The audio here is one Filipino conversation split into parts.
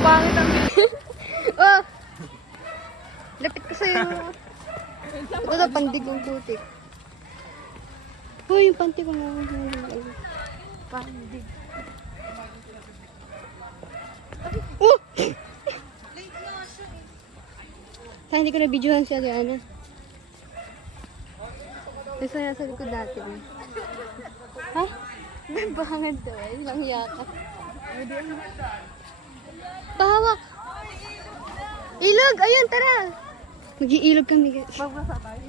Pangit ang Oh! Lapit ko sa'yo. Ito na, pandig ng putik. Uy, yung panty ko na. pandig. Oh! Kaya hindi ko na-videohan si Adriana. Kasi nasa likod dati. Ha? Bangad to eh. Ilang yaka. Bahawak! Ilog! Ayun, tara! Mag-iilog kami. Magbasa tayo.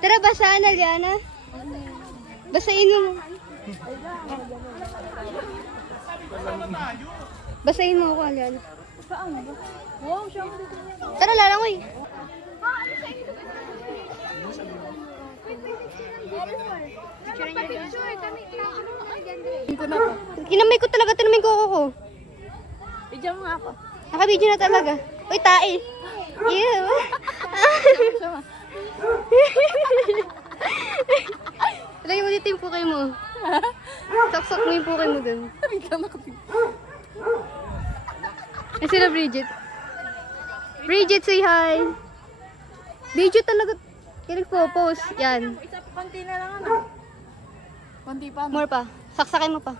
Tara, basahan na, Liana. Basahin mo. Basahin mo ako, Liana. Saan ba? Wow, syempre. Tara, lalangoy. Dito na po. Kinamay ko talaga, tinamay ko ako. Idyan mo nga ako. Nakabidyo na talaga. Uy, tae. Ew. Siya. Lagyan mo dito yung pukay mo. Saksak mo yung pukay mo dun. Bigla nakatingin. Ay, sila Bridget. Bridget, say hi. Bridget talaga. Kinag-post. Yan. Isa pa, konti na lang ano. Konti pa. More pa. Saksakin mo pa.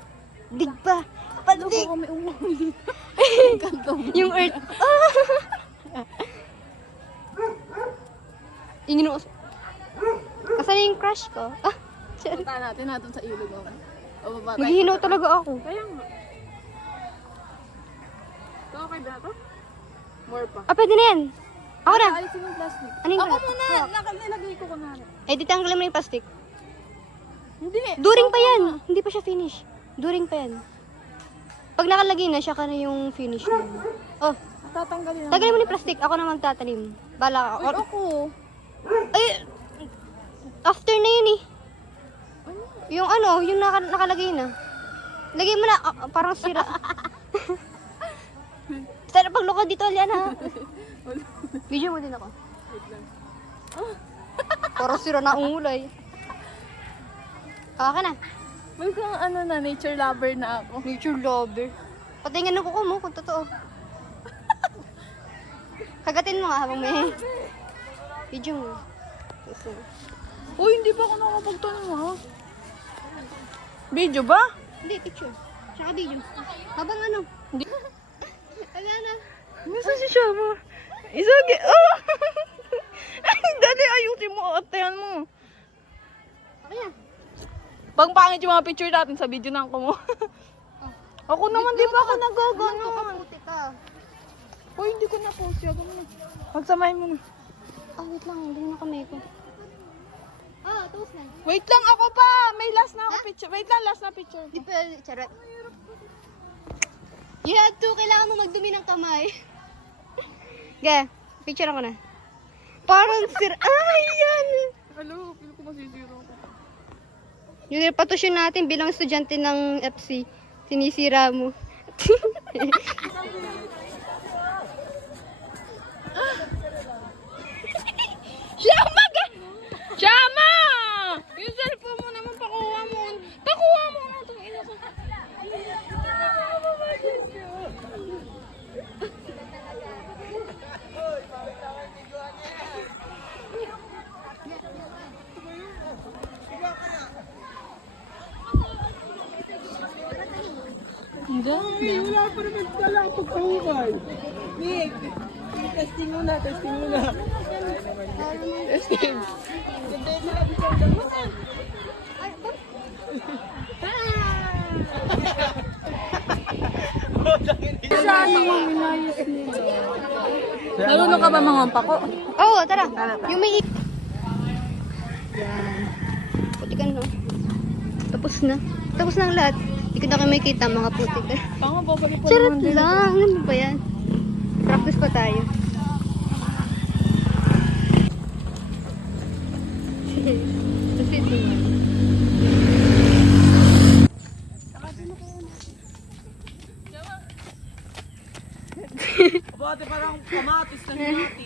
Dig pa. Pandig. Ako may umuwi. Kantong. Yung earth. Ingino. Asan yung crush ko? Ah, sorry. Punta natin sa ilog ako. O baba tayo. Maghihinaw talaga ako. Kaya nga. Ito okay ba na to? More pa. Ah, pwede na yan. Ako na. Alisin yung plastic. Ano yung Ako plastic? muna! Nakalagay ko kunwari. Eh, di tanggalin mo yung plastic. Hindi. During pa yan. Hindi pa siya finish. During pa yan. Pag nakalagay na, siya ka na yung finish na. Oh, Tatanggalin na. tanggalin mo na yung plastic. Ako na magtatanim. Bala ka. Uy, ako. Ay, after na yun eh. Ano? Yung ano, yung nakalagay na. Lagay mo na, parang sira. Sana paglukad dito, Alian ha. Video mo din ako. Wait lang. Parang sira na ang ulay. Okay na. May kang ano na, nature lover na ako. Nature lover. Patingin ng kuko mo kung totoo. Kagatin mo nga habang may video mo. Kasi, Uy, hindi ba ako nakapagtanong ha? Video ba? hindi, picture. Tsaka video. Habang ano. Hindi. Ala na. Nasaan si Shama? Isagi. Oh! Ay, dali, ayusin mo. Atayan mo. Okay na. Pang pangit yung mga picture natin sa video na ako mo. Ako naman, di ba ako Ganun nagagano? ka, puti ka. Uy, hindi ko na-post. Yaga mo na. Pagsamahin mo na. Ah, wait lang. Hindi na kamay ko. Ah, tapos na. Wait lang, ako pa! May last na ako picture. Wait lang, last na picture. Di pa, charot. You have to, kailangan mo magdumi ng kamay. Ga, picture ako na. Parang ay, yan! Hello, feel ko masisira ako. Yung reputasyon natin bilang estudyante ng FC, sinisira mo. Shama! Shama! Yung cellphone mo naman, pakuha mo. Pakuha mo na itong ina ko. Wala pa naman pala ako pagkahukay. Nick, testing muna, testing muna. Testing. Nalunod ka ba mga pako? Oo, tara. Yung may yan. Putikan no. Tapos na. Tapos na ang lahat. Hindi ko na kayo makikita mga putik. Tama, babalik pa Charot naman din. lang. Ano ba yan? Practice pa tayo. Kasi Ate, parang kamatis na hinati.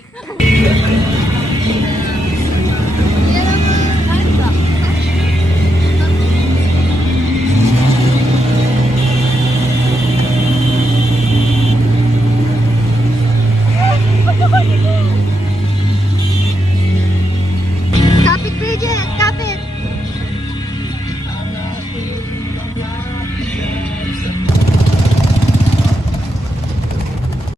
Kuya Jet,